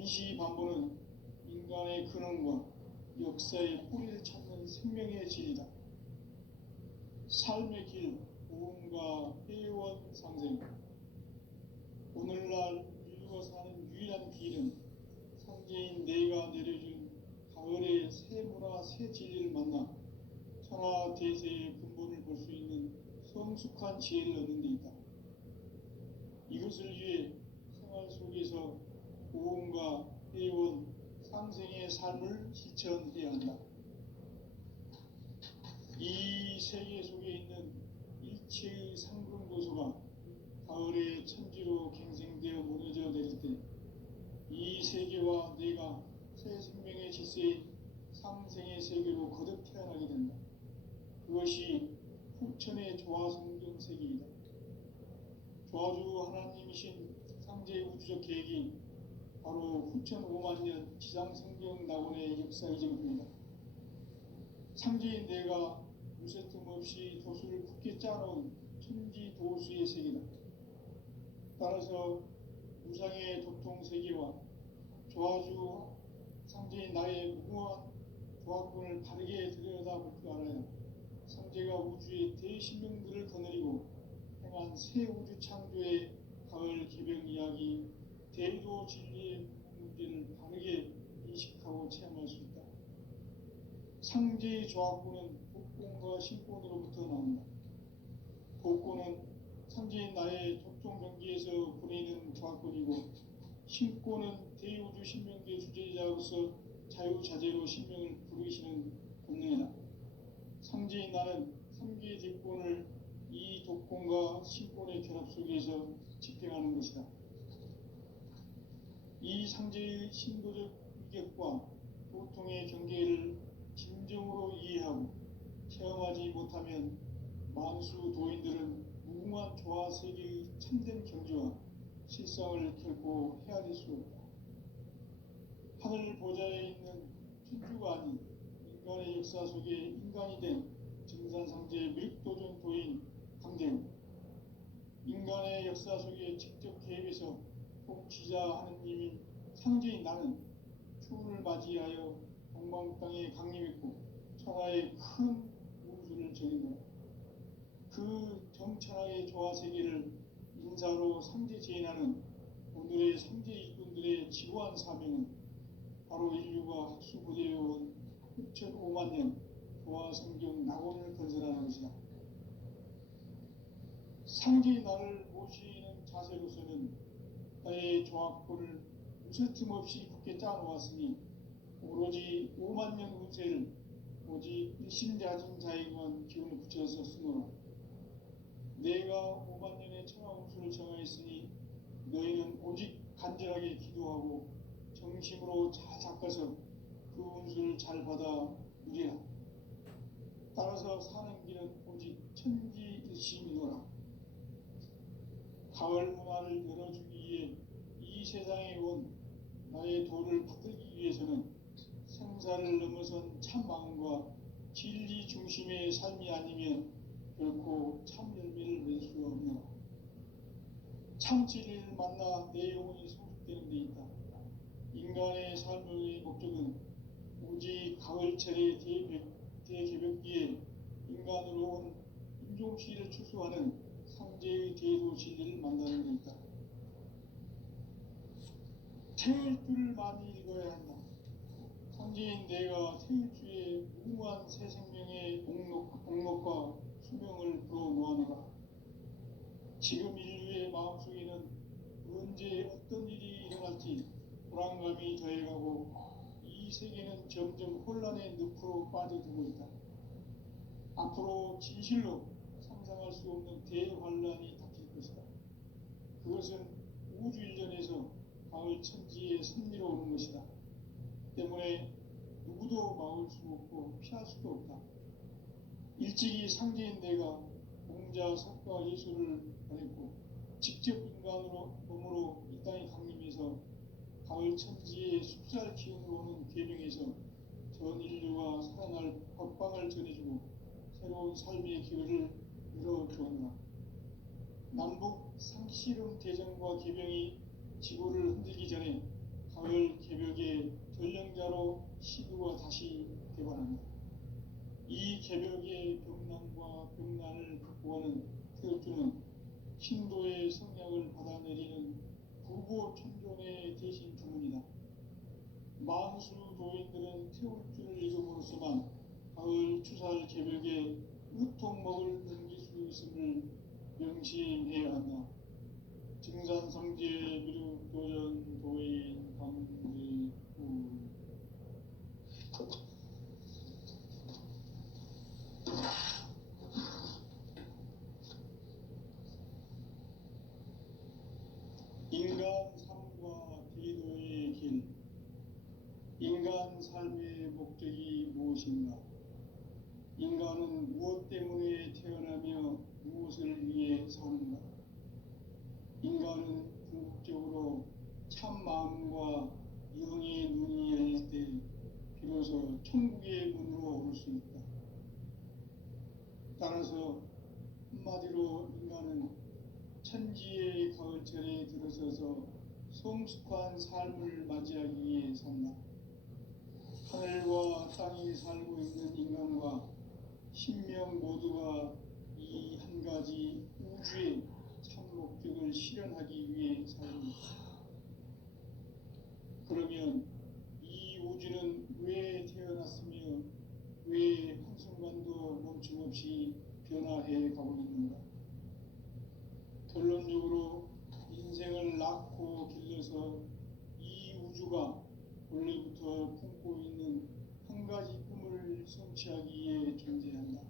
임시반보는 인간의 근원과 역사의 뿌리를 찾는 생명의 진리다. 삶의 길, 보험과 회원 상생. 오늘날 인류가 사는 유일한 길은 상제인 내가 내려준 가을의 새 문화, 새 진리를 만나 천하 대세의 근본을 볼 수 있는 성숙한 지혜를 얻는 데 있다. 이것을 위해 생활 속에서 보험과 회원, 상생의 삶을 실천해야 한다. 이 세계 속에 있는 일체의 상근고소가 가을의 천지로 갱생되어 무너져 내릴 때 이 세계와 내가 새 생명의 질서의 상생의 세계로 거듭 태어나게 된다. 그것이 후천의 조화성경 세계이다. 조화주 하나님이신 상제의 우주적 계획이 바로 후천 5만 년 지상성경 낙원의 역사이정입니다. 상제인 내가 무쇠틈 없이 도수를 굳게 짜놓은 천지 도수의 세계다. 따라서 무상의 도통 세계와 조화주 상제인 나의 무궁한 조화권을 바르게 들여다볼 줄 알아야 상제가 우주의 대신명들을 거느리고 행한 새 우주 창조의 가을 개병 이야기, 대도 진리의 문제를 바르게 인식하고 체험할 수 있다. 상제의 조화권은 복권과 신권으로부터 나온다. 복권은 상제인 나의 독종 경기에서 보내는 조화권이고, 신권은 대우주 신명계 주제자로서 자유자재로 신명을 부르시는 본능이다. 상제인 나는 3개의 대권을 이 독권과 신권의 결합 속에서 집행하는 것이다. 이 상제의 신도적 위격과 보통의 경계를 진정으로 이해하고 체험하지 못하면 만수 도인들은 무궁한 조화 세계의 참된 경지와 실상을 결코 헤아릴 수 없다. 하늘 보좌에 있는 천주가 아닌 인간의 역사 속에 인간이 된 정산상제의 밀도전 도인 강대우, 인간의 역사 속에 직접 개입해서 통치자 하느님인 상제인 나는 추운을 맞이하여 동방 땅에 강림했고 천하의 큰 우주를 정의하라. 그 정천하의 조화 세계를 인사로 상제 제인하는 오늘의 상제 일꾼들의 지고한 사명은 바로 인류가 학수고대해온 후천 5만 년 조화 성경 낙원을 건설하는 것이다. 상제의 나를 모시는 자세로서는 나의 조화권을 무쇠틈 없이 굳게 짜놓았으니 오로지 5만 년 운세를 오직 일심자진 자에게만 기운을 붙여서 쓰노라. 내가 5만 년의 천하 운수를 정하였으니 너희는 오직 간절하게 기도하고 정심으로 잘 닦아서 그 운수를 잘 받아 누리라. 따라서 사는 길은 오직 천지일심이노라. 가을 문화를 열어주기 위해 이 세상에 온 나의 도를 받들기 위해서는 생사를 넘어선 참 마음과 진리 중심의 삶이 아니면 결코 참 열매를 맺을 수 없노라. 참 진리를 만나 내 영혼이 성숙되는 데 있다. 인간의 삶의 목적은 오직 가을철의 대개벽기에 인간으로 온 인종시를 추수하는 상제의 대도 진리를 만나는 데 있다. 태일주를 많이 읽어야 한다. 상제인 내가 태일주의 무궁한 새 생명의 복록과 수명을 불어모아노라. 지금 인류의 마음속에는 언제 어떤 일이 일어날지 불안감이 더해가고 이 세계는 점점 혼란의 늪으로 빠져들고 있다. 앞으로 진실로 상상할 수 없는 대환란이 닥칠 것이다. 그것은 우주 일전에서 가을 천지에 선미로 오는 것이다. 때문에 누구도 막을 수 없고 피할 수도 없다. 일찍이 상제인 내가 공자, 석가, 예수를 보냈고 직접 인간으로 몸으로 이 땅에 강림해서 가을 천지의 숲살 기운으로 오는 계명에서 전 인류가 살아날 법방을 전해주고 새로운 삶의 기회를 열어주었노라. 남북 상씨름 대전과 계명이 지구를 흔들기 전에 가을 개벽의 전령자로 시드가 다시 개관합니다. 이 개벽의 벽난과 벽난을 극복하는 태엽주는 신도의 성약을 받아내리는 부고 천존의 대신 주문이다. 만수 도인들은 태울주를 읽음으로써만 가을 추살 개벽에 으통목을 넘길 수 있음을 명심해야 한다. 증산성제 미륵도전 도인 강제우 인간 삶과 대도의 길. 인간 삶의 목적이 무엇인가? 인간은 무엇 때문에 태어나며 무엇을 위해 사는가? 인간은 궁극적으로 참 마음과 영의 눈이 열릴 때 비로소 천국의 문으로 오를 수 있다. 따라서 한마디로 인간은 천지의 가을철에 들어서서 성숙한 삶을 맞이하기 위해 산다. 하늘과 땅이 살고 있는 인간과 신명 모두가 이 한 가지 우주의 참 목적을 실현하기 위해 살고 있다. 그러면 이 우주는 왜 태어났으며 왜 한순간도 멈춤없이 변화해 가고 있는가? 결론적으로 인생을 낳고 길러서 이 우주가 원래부터 품고 있는 한 가지 꿈을 성취하기 위해 존재한다.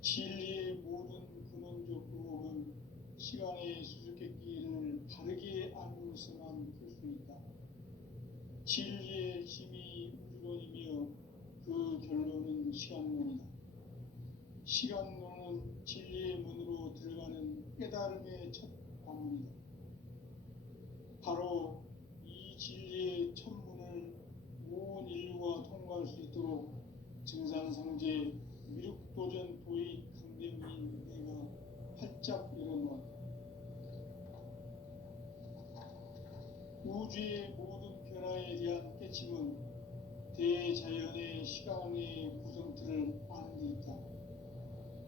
진리의 모든 근원적 부호는 시간의 수수께끼를 바르게 알고서만 풀 수 있다. 진리의 힘이 우주론이며 그 결론은 시간론이다. 시간론은 진리의 문으로 들어가는 깨달음의 첫 관문이다. 바로 이 진리의 첫 문을 온 인류가 통과할 수 있도록 증산상제 미륵도전 도의 강대무인 내가 활짝 열어놓았다. 우주의 모든 변화에 대한 깨침은 대자연의 시간의 구성틀을 아는 데 있다.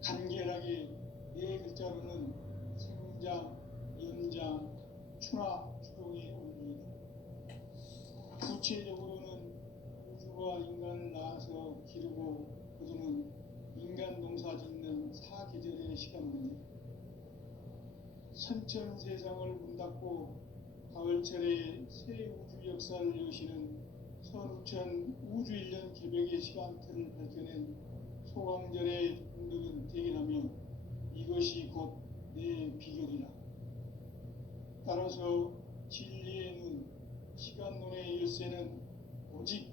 간결하게 네 글자로는 생장, 연장, 추나 추동의 원리이다. 구체적으로는 우주가 인간을 낳아서 기르고 거두는 인간 농사 짓는 사계절의 시간문이다. 선천세상을 문 닫고 가을철에 새 우주 역사를 여시는 선우천 우주일년 개벽의 시간틀을 밝혀낸 소강절의 운동은 대견하며 이것이 곧 내 비결이라. 따라서 진리의 눈, 시간론의 열쇠는 오직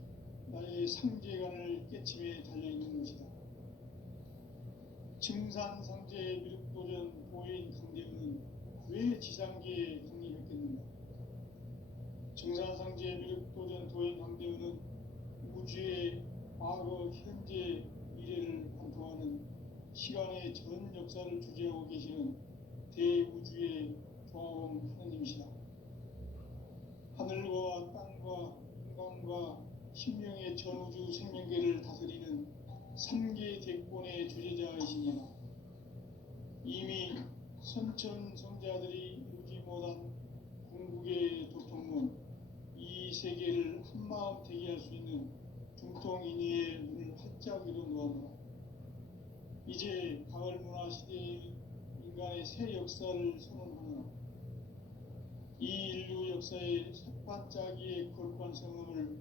나의 상제관을 깨침에 달려있는 것이다. 증산상제 미륵도전 도인 강대우는 왜 지상계에 강림했겠는가? 증산상제 미륵도전 도인 강대우는 우주의 과거, 현재, 미래를 관통하는 시간의 전 역사를 주재하고 계시는 대우주의 조화원 하느님이시다. 하늘과 땅과 인간과 신명의 전우주 생명계를 다스리는 3계 대권의 주재자이시니라. 이미 선천성자들이 이루지 못한 궁극의 도통문, 이 세계를 한마음 되게 할 수 있는 중통인의의 문을 활짝 열어놓았노라. 이제 가을 문화 시대의 인간의 새 역사를 선언하노라. 이 인류 역사의 셋반짜기의 거룩한 성음을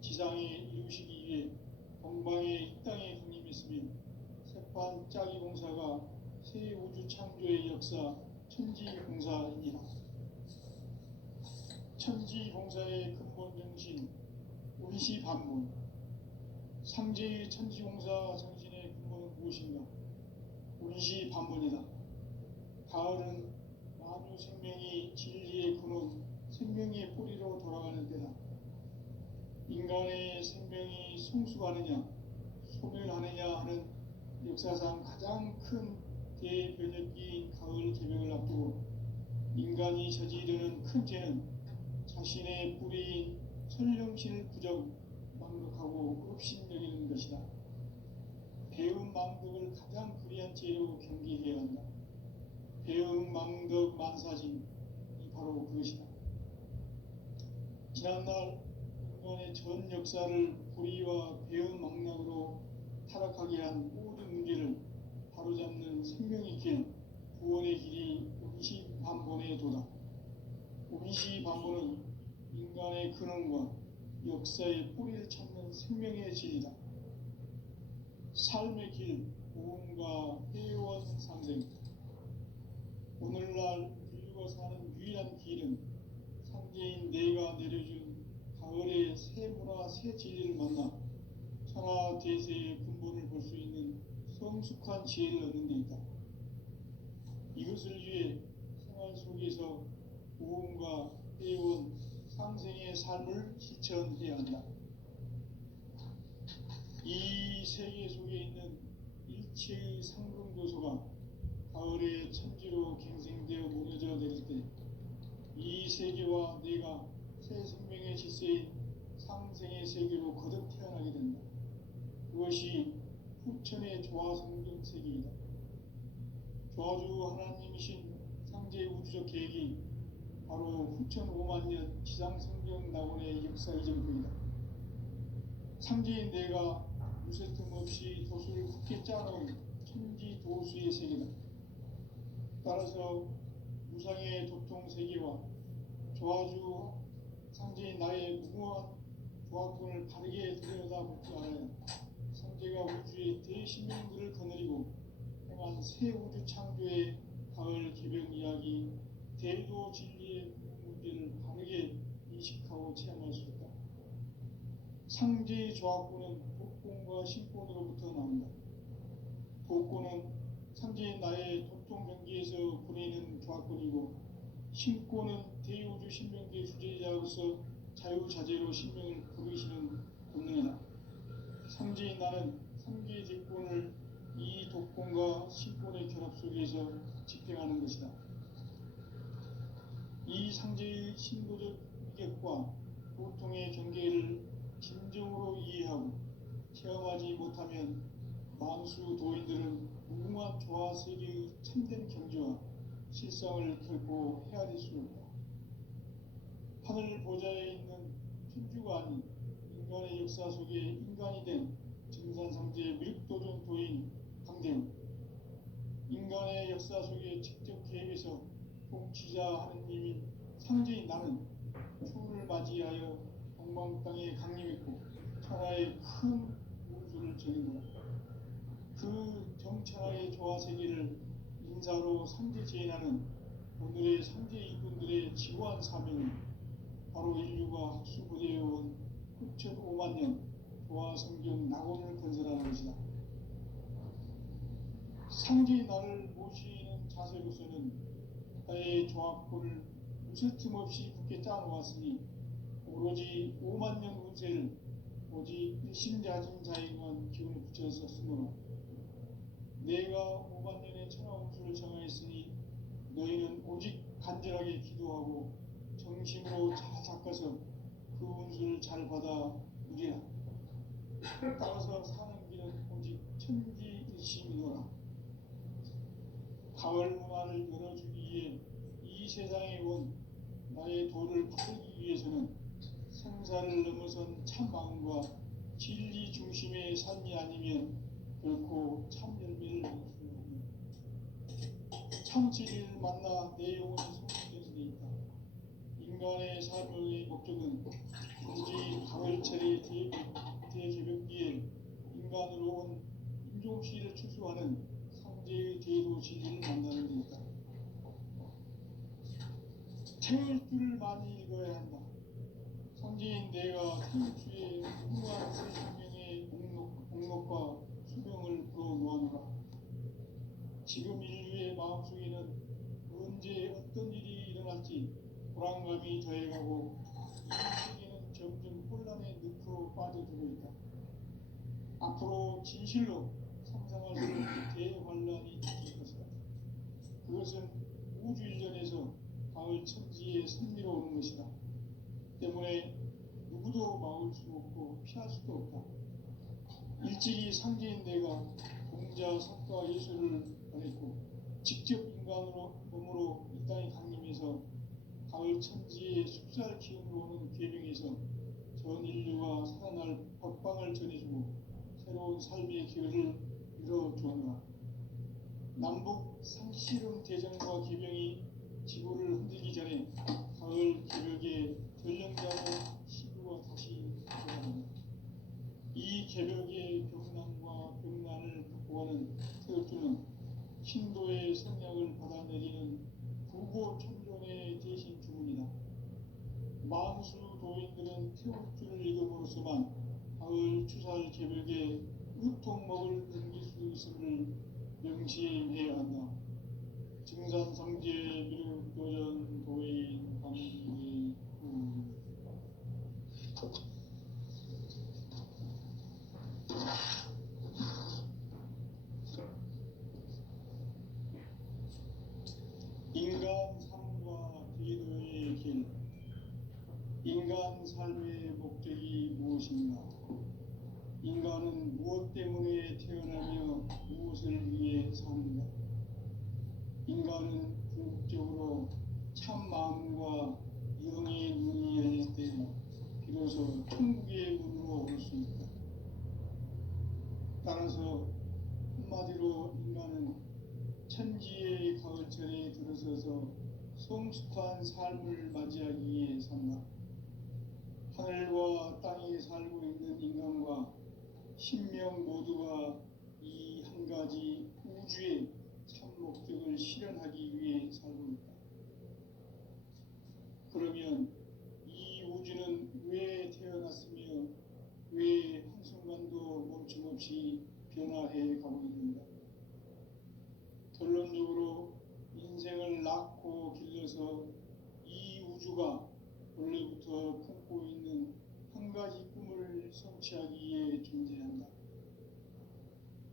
지상에 이루시기 위해 동방의 이 땅에 강림했으며 셋반짜기 공사가 새 우주 창조의 역사 천지공사이니라. 천지공사의 근본 정신 운시반문. 상제의 천지공사 정신의 근본은 무엇인가? 운시반문이다. 가을은 만유 생명이 진리의 근원, 생명의 뿌리로 돌아가는 때다. 인간의 생명이 성숙하느냐, 소멸하느냐 하는 역사상 가장 큰 대변혁기인 가을 개벽을 앞두고 인간이 저지르는 큰 죄는 자신의 뿌리인 설령신을 부정 망덕하고 업신여기는 것이다. 배음 망덕을 가장 불의한 죄로 경계해야 한다. 배음 망덕 만사진이 바로 그것이다. 지난날 인간의 전 역사를 불의와 배음 망락으로 타락하게 한 모든 문제를 바로잡는 생명의 길, 구원의 길이 오비시반본의 도다. 오비시반본은 인간의 근원과 역사의 뿌리를 찾는 생명의 진리다. 삶의 길, 보험과 회원 상생. 오늘날 인류가 사는 유일한 길은 상제인 내가 내려준 가을의 새 문화, 새 진리를 만나 천하 대세의 근본을 볼 수 있는 성숙한 지혜를 얻는 데 있다. 이것을 위해 생활 속에서 보험과 회원, 상생의 삶을 실천해야 한다. 이 세계 속에 있는 일체의 상금도서가 가을의 천지로 갱생되어 무너져 내릴 때 이 세계와 내가 새 생명의 질서인 상생의 세계로 거듭 태어나게 된다. 그것이 후천의 조화성경 세계이다. 조화주 하나님이신 상제의 우주적 계획이 바로 후천 5만 년 지상성경 낙원의 역사 이전부이다. 상제인 내가 무쇠틈 없이 도수를 굳게 짜놓은 천지 도수의 세계다. 따라서 무상의 도통 세계와 조화주 상제인 나의 무궁한 조화권을 바르게 들여다볼 줄 알아야 상제가 우주의 대신명들을 거느리고 행한 새 우주 창조의 가을 개변 이야기, 대도 진리의 문제를 바르게 인식하고 체험할 수 있다. 상제의 조화권은 복권과 신권으로부터 나온다. 복권은 상제인 나의 도통 경계에서 보내는 조화권이고, 신권은 대우주 신명계 주제자로서 자유자재로 신명을 부르시는 본능이다. 상제인 나는 상계의 대권을 이 독권과 신권의 결합 속에서 집행하는 것이다. 이 상제의 신도적 위격과 보통의 경계를 진정으로 이해하고 체험하지 못하면 만수 도인들은 무궁한 조화 세계의 참된 경지와 실상을 결코 헤아릴 수 없다. 하늘 보좌에 있는 천주가 아닌 인간의 역사 속에 인간이 된 증산상제의 밀도전 도인 강대훈, 인간의 역사 속에 직접 개입해서 통치자 하느님인 상제인 나는 추를 맞이하여 동방 땅에 강림했고 천하의 큰 우주를 정인다. 그 정천하의 조화 세계를 인사로 상제 제인하는 오늘의 상제 일꾼들의 지고한 사명은 바로 인류가 학수부대해온 후천 5만 년 조화 성경 낙원을 건설하는 것이다. 상제의 나를 모시는 자세로서는 나의 조합권을 무쇠틈 없이 굳게 짜놓았으니 오로지 5만 년 운세를 오직 일심자진 자에게만 기운을 붙여서 쓰노라. 내가 5만 년의 천하 운수를 정하였으니 너희는 오직 간절하게 기도하고 정심으로 잘 닦아서 그 운수를 잘 받아 누리라. 따라서 사는 길은 오직 천지일심이노라. 가을 문화를 열어주기 위해 이 세상에 온 나의 도를 풀기 위해서는 생사를 넘어선 참 마음과 진리 중심의 삶이 아니면 결코 참 열매를 맺을 수 없는 참 진리를 만나 내 영혼이 성취되는 데 있다. 인간의 삶의 목적은 오직 가을철의 대개벽기에 인간으로 온 인종시를 추수하는 상제의 대도 진리를 만나는 데 있다. 태일주를 많이 읽어야 한다. 상제인 내가 태일주의 무궁한 새 생명의 목록과 수명을 불어놓아노라. 지금 인류의 마음속에는 언제 어떤 일이 일어날지 불안감이 더해가고 이 세계는 점점 혼란의 늪으로 빠져들고 있다. 앞으로 진실로 상상할 수 없는 대환란이 있을 것이다. 그것은 우주 일전에서 가을 천지에 승리로 오는 것이다. 때문에 누구도 막을 수 없고 피할 수도 없다. 일찍이 상제인 내가 공자, 석가, 예수를 보냈고 직접 인간으로 몸으로 이 땅에 강림해서 가을 천지의 숲살 기운으로 오는 괴명에서 전 인류가 살아날 법방을 전해주고 새로운 삶의 기회를 열어주었노라. 남북 상씨름 대전과 개병이 지구를 흔들기 전에 가을 개벽의 전령자는 시구가 다시 돌아간다. 이 개벽의 병난과 병난을 극복하는 태극주는 신도의 성약을 받아내리는 부고 천존의 대신 주문이다. 만수 도인들은 태극주를 읽음으로써만 가을 추살 개벽의 으통목을 넘길 수 있음을 명시해야 한다. 증산성제 미륵도전 도인 강의 인간 삶과 기도의 길. 인간 삶의 목적이 무엇인가? 인간은 무엇 때문에 태어나며 무엇을 위해 사는가? 인간은 궁극적으로 참 마음과 영의 눈이 열릴 때 비로소 천국의 문으로 올 수 있다. 따라서 한마디로 인간은 천지의 가을철에 들어서서 성숙한 삶을 맞이하기 위해 산다. 하늘과 땅에 살고 있는 인간과 신명 모두가 이 한 가지 우주의 참 목적을 실현하기 위해 살고 있다. 그러면 이 우주는 왜 태어났으며 왜 한순간도 멈춤없이 변화해 가고 있는가? 결론적으로 인생을 낳고 길러서 이 우주가 원래부터 품고 있는 한 가지 꿈을 성취하기 위해 존재한다.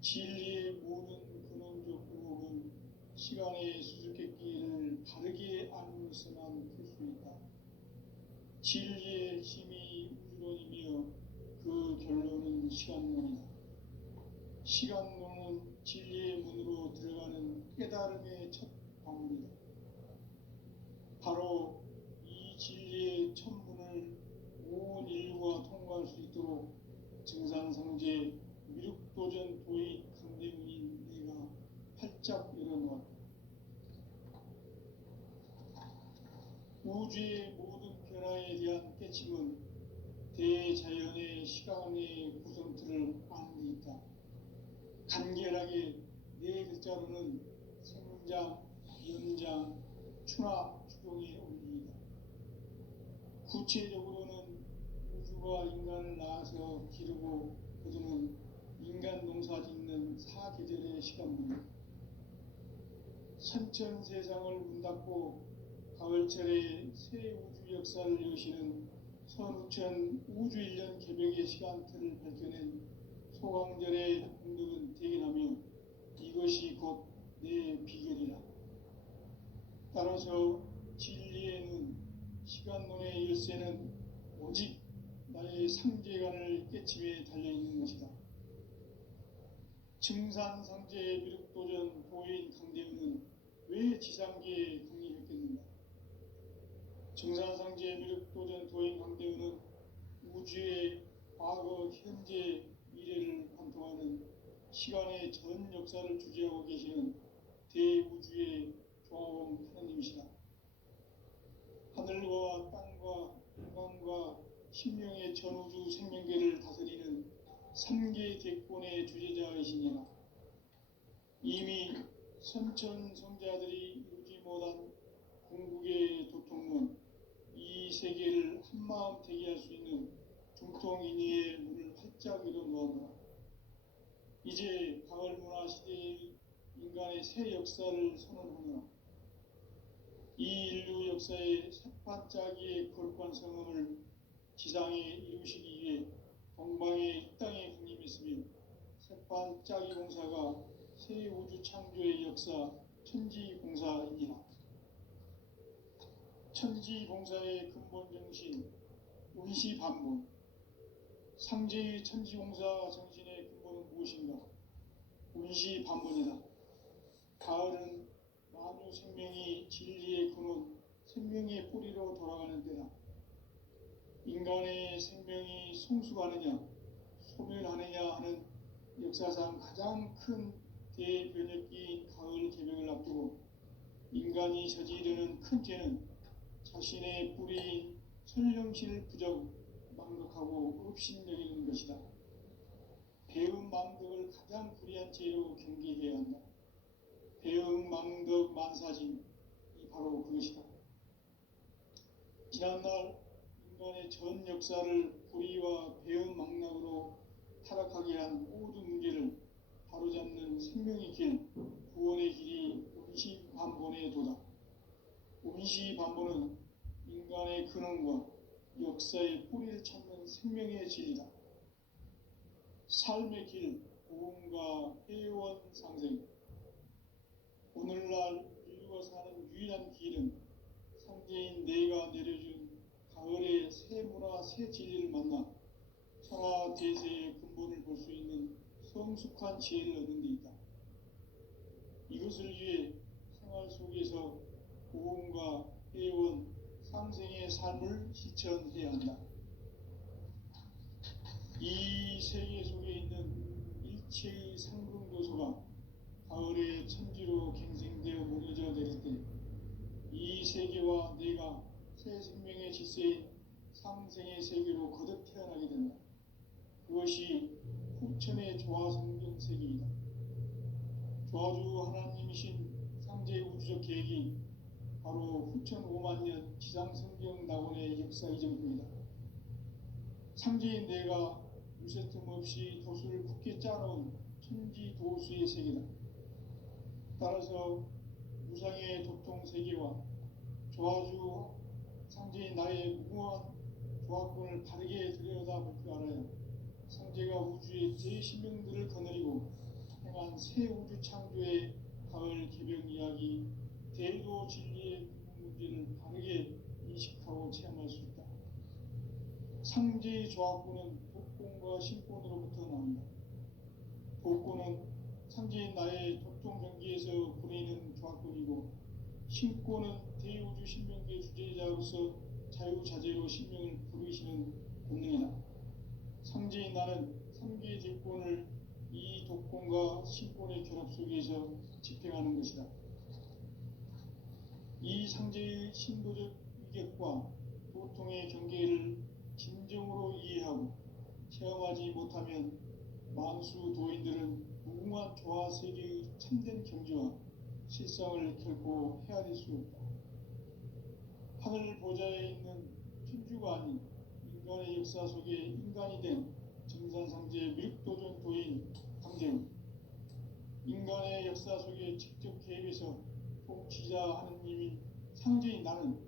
진리의 모든 근원적 궁극은 시간의 수수께끼를 바르게 알므로서만 풀 수 있다. 진리의 힘이 우주론이며 그 결론은 시간론이다. 시간론은 진리의 문으로 들어가는 깨달음의 첫 방문이다. 바로 이 진리의 첫 문을 온 인류가 통과할 수 있도록 증산성제 미륵도전 도의 강대문인 내가 활짝 열어놓았다. 우주의 모든 변화에 대한 깨침은 대자연의 시간의 구성틀을 아는 데 있다. 간결하게 네 글자로는 생장, 연장, 추나 추동의 원리이다. 구체적으로는 우주가 인간을 낳아서 기르고 거두는 인간 농사 짓는 사계절의 시간문이다. 선천세상을 문 닫고 가을철에 새 우주 역사를 여시는 선우천 우주일년 개벽의 시간틀을 밝혀낸 소강절의 공덕은 대견하며 이것이 곧 내 비결이라. 따라서 진리에는 시간론의 열쇠는 오직 나의 상제관을 깨침에 달려있는 것이다. 증산상제 미륵도전 도인 강대은은 왜 지상계에 강림했겠는가? 증산상제 미륵도전 도인 강대은은 우주의 과거, 현재, 미래를 관통하는 시간의 전 역사를 주재하고 계시는 대우주의 조화원 하나님이시다. 하늘과 땅과 인간과 신명의 전우주 생명계를 다스리는 3계 대권의 주재자이시니라. 이미 선천성자들이 이루지 못한 궁극의 도통문, 이 세계를 한마음 되게 할 수 있는 중통인의의 문을 활짝 열어놓았노라. 이제 가을 문화 시대의 인간의 새 역사를 선언하노라. 이 인류 역사의 새반짝이의 거룩한 성음을 지상에 이루시기 위해 동방의 이 땅에 강림했으며 새반짝이 봉사가 새 우주 창조의 역사 천지봉사이니라. 천지봉사의 근본 정신, 운시반본. 상제의 천지공사 정신의 근본은 무엇인가? 운시반본이다. 가을은 만유 생명이 진리의 근원, 생명의 뿌리로 돌아가는 때다. 인간의 생명이 성숙하느냐, 소멸하느냐 하는 역사상 가장 큰 대변혁기인 가을 개벽을 앞두고 인간이 저지르는 큰 죄는 자신의 뿌리인 설령실 부정, 망덕하고 업신여기는 것이다. 배음 망덕을 가장 불의한 죄로 경계해야 한다. 배음 망덕 만사짐이 바로 그것이다. 지난날 인간의 전 역사를 불의와 배음 망락으로 타락하게 한 모든 문제를 바로잡는 생명의 길, 구원의 길이 운시반본의 도다. 운시반본은 인간의 근원과 역사의 뿌리를 찾는 생명의 진리다. 삶의 길, 고음과 회원 상생. 오늘날 인류가 사는 유일한 길은 상제인 내가 내려준 가을의 새 문화, 새 진리를 만나 천하 대세의 근본을 볼 수 있는 성숙한 지혜를 얻는 데 있다. 이것을 위해 생활 속에서 고음과 회원, 상생의 삶을 실천해야 한다. 이 세계 속에 있는 일체의 상승도소가 가을의 천지로 갱생되어 무너져 내릴 때 이 세계와 내가 새 생명의 질서인 상생의 세계로 거듭 태어나게 된다. 그것이 후천의 조화성경 세계이다. 조화주 하나님이신 상제 우주적 계획이 바로 후천 5만년 지상성경 낙원의 역사 이전입니다. 상제인 내가 무쇠틈 없이 도수를 굳게 짜놓은 천지 도수의 세계다. 따라서 무상의 도통 세계와 조화주 상제인 나의 무궁한 조화권을 바르게 들여다볼 줄 알아야 상제가 우주의 제 신명들을 거느리고 행한 새 우주 창조의 가을 개벽 이야기, 대도 진리의 문제를 바르게 인식하고 체험할 수 있다. 상제의 조화권은 복권과 신권으로부터 나온다. 복권은 상제인 나의 도통 경계에서 보내는 조화권이고, 신권은 대우주 신명계 주제자로서 자유자재로 신명을 부르시는 본능이다. 상제인 나는 3개의 질권을 이 독권과 신권의 결합 속에서 집행하는 것이다. 이 상제의 신도적 위격과 도통의 경계를 진정으로 이해하고 체험하지 못하면 만수 도인들은 무궁한 조화 세계의 참된 경지와 실상을 결코 헤아릴 수 없다. 하늘 보좌에 있는 천주가 아닌 인간의 역사 속에 인간이 된 정산상제 밀도전 도인 강재훈, 인간의 역사 속에 직접 개입해서 통치자 하느님인 상제인 나는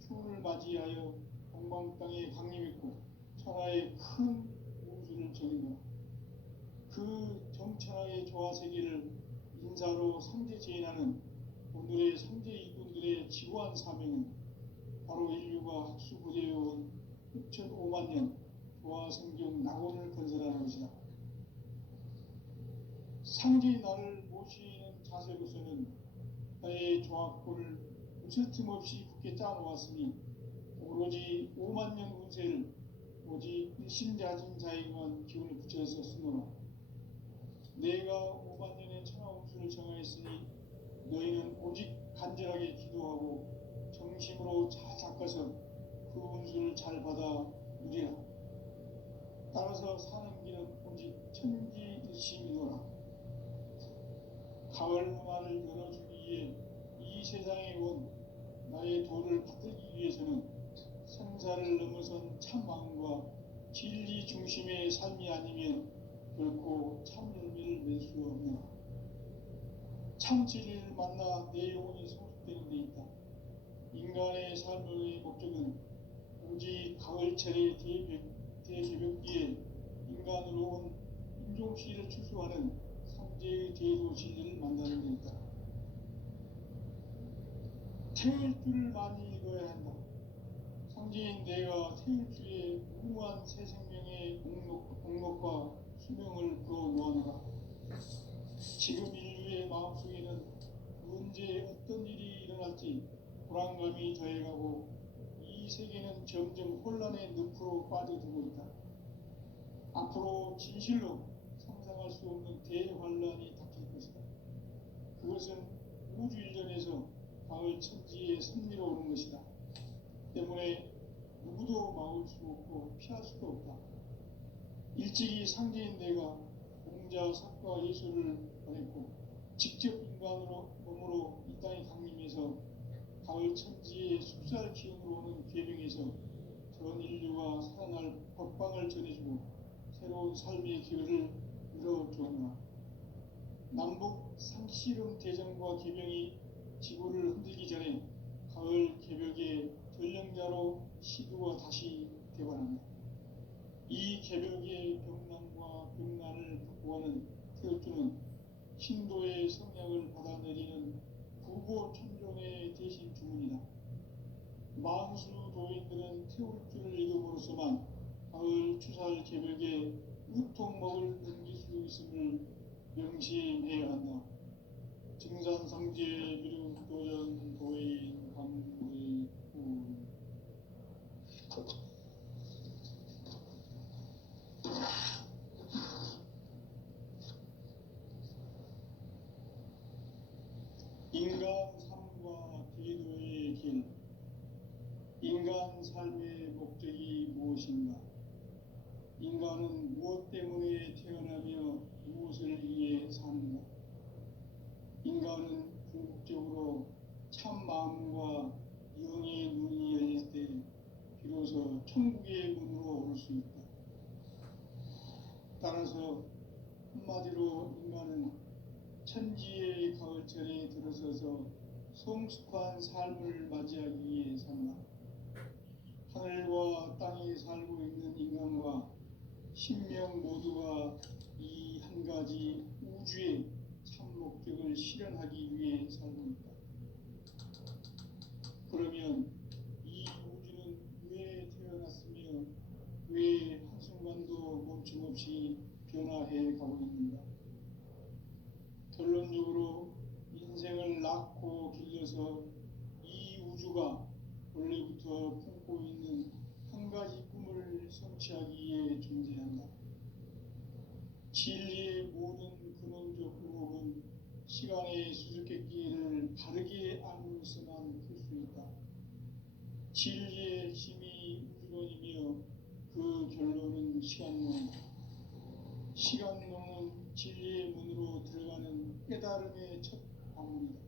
추운을 맞이하여 동방 땅에 강림했고 천하의 큰 운수를 정인다. 그 정천하의 조화 세계를 인사로 상제 제인하는 오늘의 상제 일꾼들의 지고한 사명은 바로 인류가 학수부대해온 6,500년 조화성경 낙원을 건설하는 것이다. 상제인 나를 모시는 자세로서는 나의 조화권을 무쇠틈 없이 굳게 짜놓았으니 오로지 5만년 운세를 오직 일심자진 자에게만 기운을 붙여서 쓰노라. 내가 5만년의 천하 운수를 정하였으니 너희는 오직 간절하게 기도하고 정심으로 잘 닦아서 그 운수를 잘 받아 누리라. 따라서 사는 길은 오직 천지일심이노라. 가을 문화를 열어주기 위해 이 세상에 온 나의 도를 받들기 위해서는 생사를 넘어선 참 마음과 진리 중심의 삶이 아니면 결코 참 열매를 맺을 수 없노라. 참 진리를 만나 내 영혼이 성숙되는 데 있다. 인간의 삶의 목적은 오직 가을철의 대개벽기에 인간으로 온 인종시를 추수하는 상제의 대도 진리를 만나는 데 있다. 태일 줄을 많이 읽어야 한다. 상제인 내가 태울주의 무궁한 새 생명의 공로과 수명을 불어모아노라. 지금 인류의 마음속에는 언제 어떤 일이 일어날지 불안감이 더해가고 이 세계는 점점 혼란의 늪으로 빠져들고 있다. 앞으로 진실로 상상할 수 없는 대환란이 닥칠 것이다. 그것은 우주 일전에서 가을 천지에 승리로 오는 것이다. 때문에 누구도 막을 수 없고 피할 수도 없다. 일찍이 상제인 내가 공자, 석과 예수를 보냈고 직접 인간으로 몸으로 이 땅에 강림해서 가을 천지의 숲살 기운으로 오는 괴병에서 전 인류가 살아날 법방을 전해주고 새로운 삶의 기회를 열어주었노라. 남북 상씨름 대전과 개병이 지구를 흔들기 전에 가을 개벽의 전령자로 시두가 다시 되관한다. 이 개벽의 병난과 병난을 극복하는 태울주는 신도의 성약을 받아내리는 부보 천종의 대신 주문이다. 만수 도인들은 태울주를 읽음으로써만 가을 추살 개벽의 우통목을 넘길 수 있음을 명심해야 한다. 증산상제 미륵도전 도인 강의 인간 삶과 기도의 길. 인간 삶의 목적이 무엇인가? 인간은 무엇 때문에 태어나며 무엇을 위해 사는가? 인간은 궁극적으로 참 마음과 영의 눈이 열릴 때 비로소 천국의 문으로 올 수 있다. 따라서 한마디로 인간은 천지의 가을철에 들어서서 성숙한 삶을 맞이하기 위해 산다. 하늘과 땅에 살고 있는 인간과 신명 모두가 이 한 가지 우주의 참 목적을 실현하기 위해 살고 있다. 그러면 이 우주는 왜 태어났으며 왜 한순간도 멈춤없이 변화해 가고 있는가? 결론적으로 인생을 낳고 길러서 이 우주가 원래부터 품고 있는 한 가지 꿈을 성취하기 위해 존재한다. 진리의 모든 근원적 의혹은 시간의 수수께끼를 바르게 알므로서만 풀 수 있다. 진리의 핵심이 우주론이며 그 결론은 시간론이다. 시간론은 진리의 문으로 들어가는 깨달음의 첫 방문이다.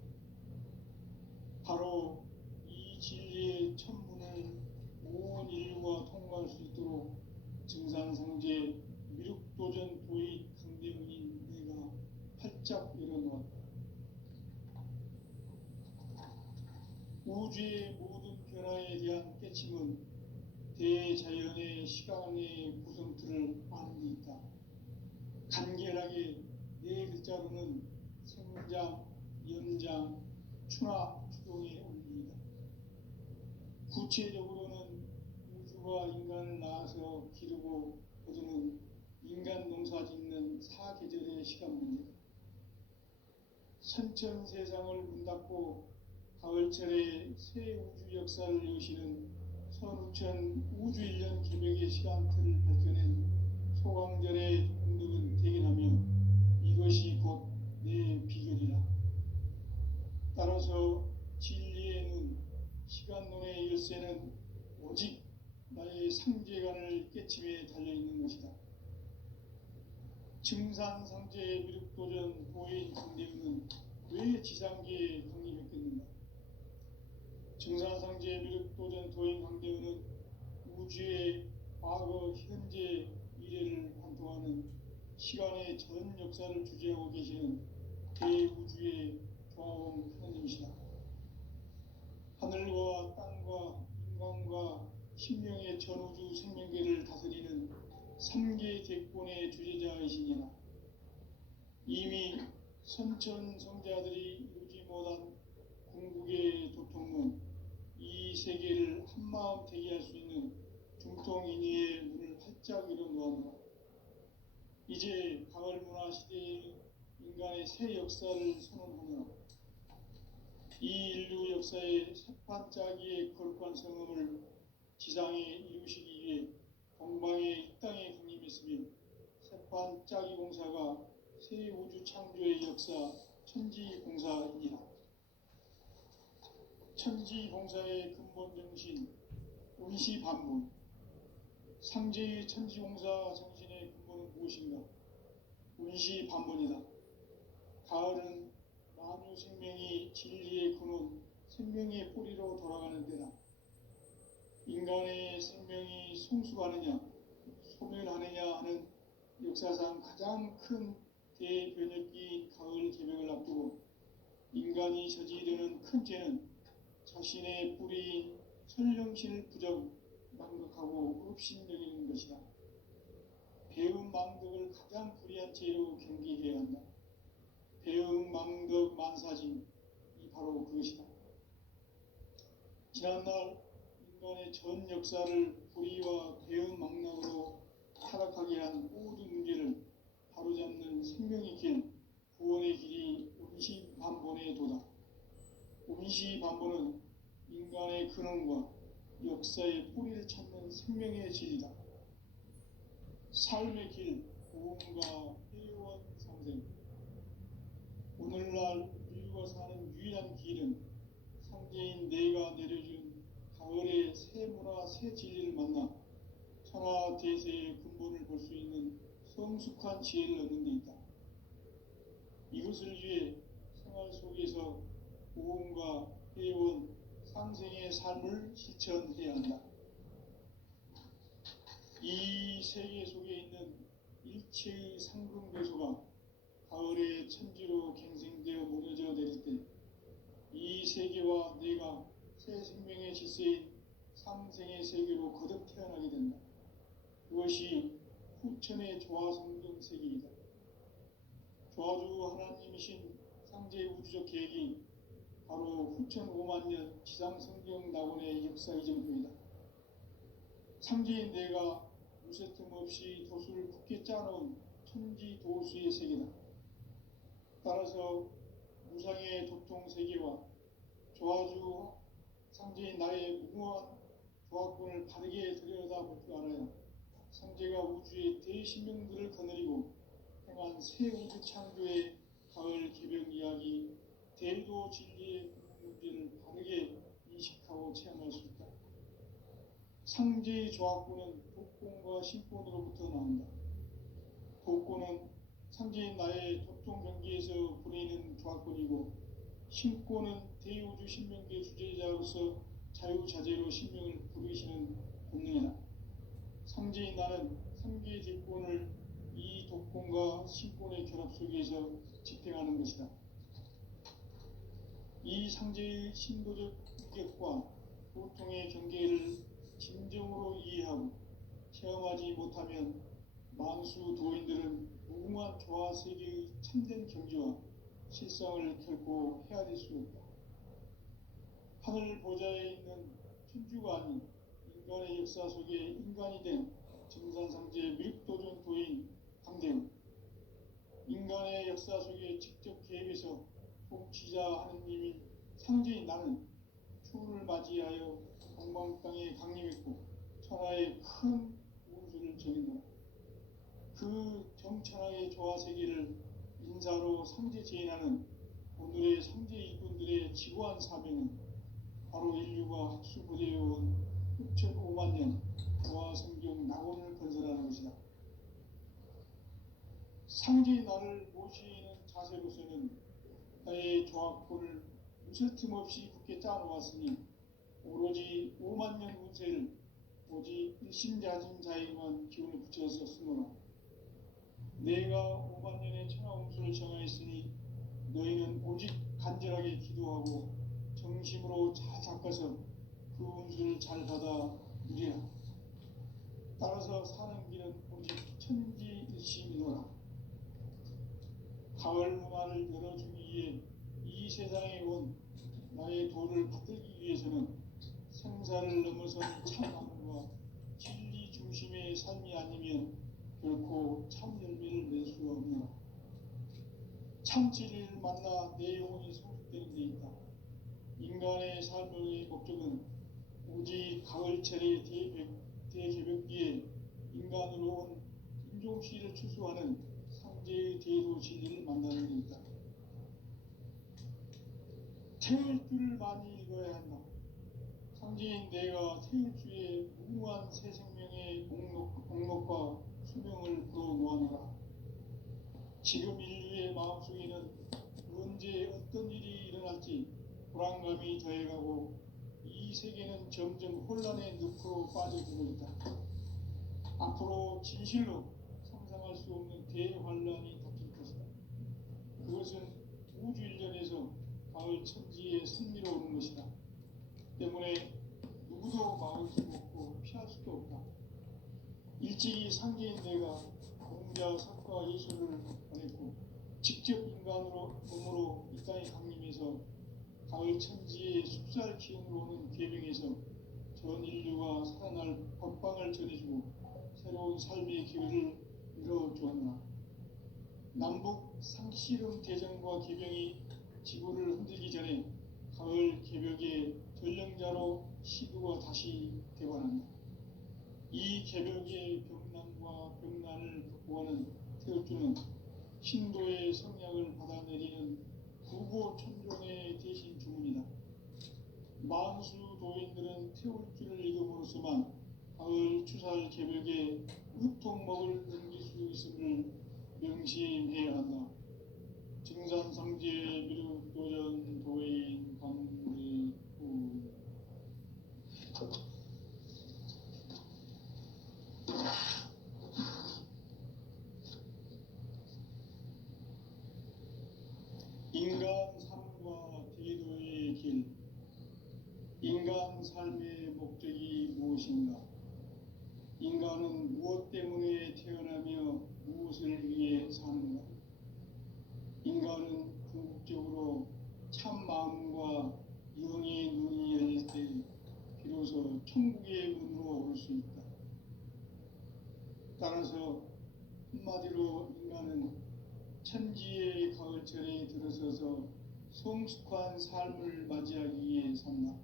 바로 이 진리의 첫 문을 온 인류가 통과할 수 있도록 증산상제 미륵도전 도의 강대문인 내가 활짝 열어놓았다. 우주의 모든 변화에 대한 깨침은 대자연의 시간의 구성틀을 아는 데 있다. 간결하게 네 글자로는 생장, 연장, 추나 추동의 원리이다. 구체적으로는 우주가 인간을 낳아서 기르고 거두는 인간 농사 짓는 사계절의 시간 문제다. 선천 세상을 문 닫고 가을철에 새 우주 역사를 여시는 선우천 우주 1년 기백의 시간틀을 밝혀낸 소강절의 공덕은 대견하며 이것이 곧 내 비결이라. 따라서 진리의 눈, 시간론의 열쇠는 오직 나의 상제관을 깨침에 달려있는 것이다. 증산상제 미륵도전 도인 강대문은 왜 지상계에 강림했겠는가? 증산상제 미륵도전 도인 강대문은 우주의 과거, 현재, 미래를 관통하는 시간의 전 역사를 주재하고 계시는 대우주의 조화원 하나님이시다. 하늘과 땅과 인간과 신명의 전우주 생명계를 다스리는 3계 대권의 주재자이시니라. 이미 선천 성자들이 이루지 못한 궁극의 도통은 이 세계를 한마음 되게 할 수 있는 중통인의의 문을 활짝 열어놓았노라. 이제 가을 문화 시대의 인간의 새 역사를 선언하노라. 이 인류 역사의 새판짜기의 거룩한 성음을 지상에 이루시기 위해 동방의 이 땅에 강림했으며 새판짜기 공사가 새 우주 창조의 역사 천지공사이니라. 천지공사의 근본 정신 운시반문. 상제의 천지공사 정신의 근본은 무엇인가? 운시반문이다. 가을은 만유 생명이 진리의 근원, 생명의 뿌리로 돌아가는 때다. 인간의 생명이 성숙하느냐, 소멸하느냐 하는 역사상 가장 큰 대변혁기인 가을 개명을 앞두고 인간이 저지르는 큰 죄는 자신의 뿌리인 설령신을 부정, 망각하고 업신여기는 것이다. 배움 망덕을 가장 불의한 죄로 경계해야 한다. 배움 망덕 만사진, 이 바로 그것이다. 지난날 인간의 전 역사를 불의와 배움 망락으로 타락하게 한 모든 문제를 바로잡는 생명의 길, 구원의 길이 운시반본의 도다. 운시반본은 인간의 근원과 역사의 뿌리를 찾는 생명의 진리다. 삶의 길, 고음과 회원 상생. 오늘날 인류가 사는 유일한 길은 상제인 내가 내려준 가을의 새 문화, 새 진리를 만나 천하 대세의 근본을 볼 수 있는 성숙한 지혜를 얻는 데 있다. 이것을 위해 생활 속에서 고음과 회원, 상생의 삶을 실천해야 한다. 이 세계 속에 있는 일체의 상금교소가 가을의 천지로 갱생되어 무너져 내릴 때 이 세계와 내가 새 생명의 질서인 상생의 세계로 거듭 태어나게 된다. 그것이 후천의 조화성경 세계이다. 조화주 하나님이신 상제의 우주적 계획이 바로 후천 5만 년 지상성경 낙원의 역사 이전표이다. 상제인 내가 무쇠틈 없이 도수를 굳게 짜놓은 천지 도수의 세계다. 따라서 무상의 도통 세계와 조화주 상제인 나의 무궁한 조화권을 바르게 들여다볼 줄 알아야 상제가 우주의 대신명들을 거느리고 행한 새 우주 창조의 가을 개병 이야기, 대도 진리의 문제를 바르게 인식하고 체험할 수 있다. 상제의 조화권은 독권과 신권으로부터 나온다. 독권은 상제인 나의 도통 경계에서 보내는 조화권이고, 신권은 대우주 신명계 주제자로서 자유자재로 신명을 부르시는 본능이다. 상제인 나는 상계의 대권을 이 독권과 신권의 결합 속에서 집행하는 것이다. 이 상제의 신도적 인격과 도통의 경계를 진정으로 이해하고 체험하지 못하면 만수 도인들은 무궁한 조화 세계의 참된 경지와 실상을 결코 헤아릴 수 없다. 하늘 보좌에 있는 천주가 아닌 인간의 역사 속에 인간이 된 정산상제 밀도준 도인 강대우, 인간의 역사 속에 직접 개입해서 통치자 하느님인 상제인 나는 추운을 맞이하여 동방 땅에 강림했고 천하의 큰 운수를 전인다. 그 정천하의 조화 세계를 인사로 상제 제인하는 오늘의 상제 일꾼들의 지고한 사명은 바로 인류가 학수부대해온 6,5만 년 조화 성경 낙원을 건설하는 것이다. 상제의 나를 모시는 자세로서는 나의 조화권을 무쇠틈 없이 굳게 짜놓았으니 오로지 5만 년 운세를 오직 일심자진 자에게만 기운을 붙여서 쓰노라. 내가 5만 년의 천하 운수를 정하였으니 너희는 오직 간절하게 기도하고 정심으로 잘 닦아서 그 운수를 잘 받아 누리라. 따라서 사는 길은 오직 천지일심이노라. 가을 문화를 열어주기 위해 이 세상에 온 나의 도를 받들기 위해서는 생사를 넘어선 참마음과 진리 중심의 삶이 아니면 결코 참 열매를 낼 수 없노라. 참 진리를 만나 내 영혼이 성숙되는 데 있다. 인간의 삶의 목적은 오직 가을철의 대개벽기에 인간으로 온 인종씨를 추수하는 상제의 대도 진리를 만나는 데 있다. 태울 줄을 많이 읽어야 한다. 상제인 내가 태울 주의 무궁한 새 생명의 목록과 수명을 불어놓아노라. 지금 인류의 마음속에는 언제 어떤 일이 일어날지 불안감이 더해가고 이 세계는 점점 혼란의 늪으로 빠져들고 있다. 앞으로 진실로 상상할 수 없는 대환란이 닥칠 것이다. 그것은 우주 일전에서 가을 천지에 승리로오는 것이다. 때문에 누구도 막을 수 없고 피할 수도 없다. 일찍이 상제인 내가 공자, 석가, 예수를 보냈고 직접 인간으로 몸으로 이 땅에 강림해서 가을 천지의 숲살 기운으로 오는 계명에서 전 인류가 살아날 법방을 전해주고 새로운 삶의 기회를 열어주었나. 남북 상씨름 대전과 계병이 지구를 흔들기 전에 가을 개벽의 전령자로 시도가 다시 되관한다. 이 개벽의 병난과 병난을 극복하는 태울주는 신도의 성약을 받아내리는 부고 천종의 대신 주문이다. 만수 도인들은 태울주를 읽음으로써만 가을 추살 개벽의 우통목을 넘길 수 있음을 명심해야 한다. 증산상제 미륵도전 도인 광대구. 인간 삶과 대도의 길. 인간 삶의 목적이 무엇인가? 인간은 무엇 때문에 태어나며 무엇을 위해 사는가? 인간은 궁극적으로 참 마음과 영의 눈이 열릴 때 비로소 천국의 문으로 올 수 있다. 따라서 한마디로 인간은 천지의 가을철에 들어서서 성숙한 삶을 맞이하기 위해 산다.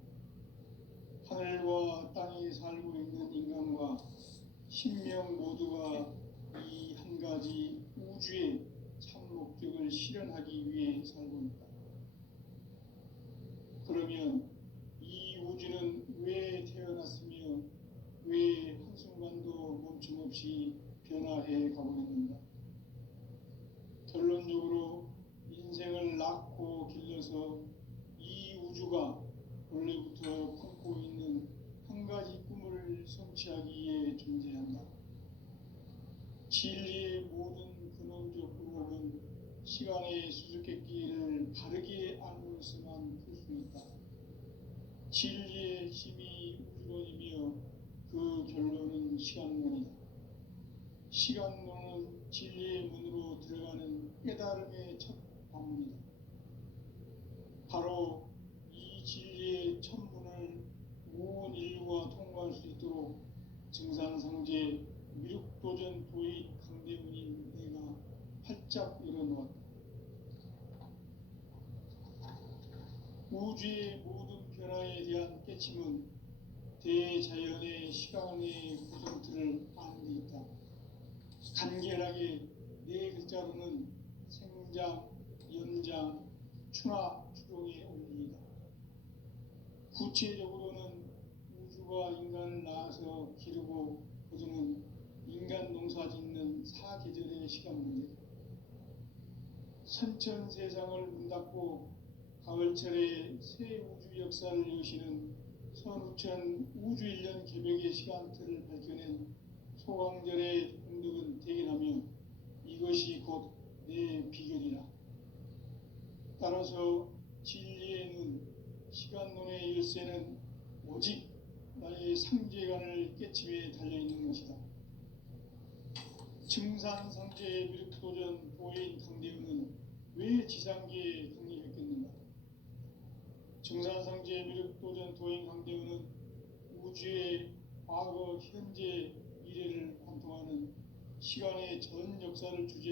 하늘과 땅에 살고 있는 인간과 신명 모두가 이 한 가지 우주의 참 목적을 실현하기 위해 살고 있다. 그러면 이 우주는 왜 태어났으며 왜 한순간도 멈춤없이 변화해 가고 있는가? 결론적으로 인생을 낳고 길러서 이 우주가 원래부터 품고 있는 한 가지 꿈을 성취하기 위해 존재한다. 진리의 모든 근원적 의혹은 시간의 수수께끼를 바르게 알므로서만 풀 수 있다. 진리의 힘이 우주론이며 그 결론은 시간론이다. 시간론은 진리의 문으로 들어가는 깨달음의 첫 관문이다. 바로 이 진리의 첫 문을 온 인류가 통과할 수 있도록 증산상제 미륵도전 도의 강대문인 내가 활짝 열어놓았다. 우주의 모든 변화에 대한 깨침은 대자연의 시간의 구성틀을 아는 데 있다. 간결하게 네 글자로는 생장, 연장, 추나 추동의 원리이다. 구체적으로는 우주가 인간을 낳아서 기르고 거두는 인간 농사 짓는 사계절의 시간 문제다. 선천 세상을 문 닫고 가을철에 새 우주 역사를 여시는 선우천 우주일년 개벽의 시간틀을 밝혀낸 소강절의 공덕은 대견하며 이것이 곧 내 비결이라. 따라서 진리의 눈, 시간론의 열쇠는 오직 나의 상제관을 깨침에 달려있는 것이다. 증산상제 미륵도전 도인 강대훈은 왜 지상계에 강림했겠는가? 증산상제 미륵도전 도인 강대훈은 과거, 현재, 미래를 관통하는 시간의 전 역사를 주제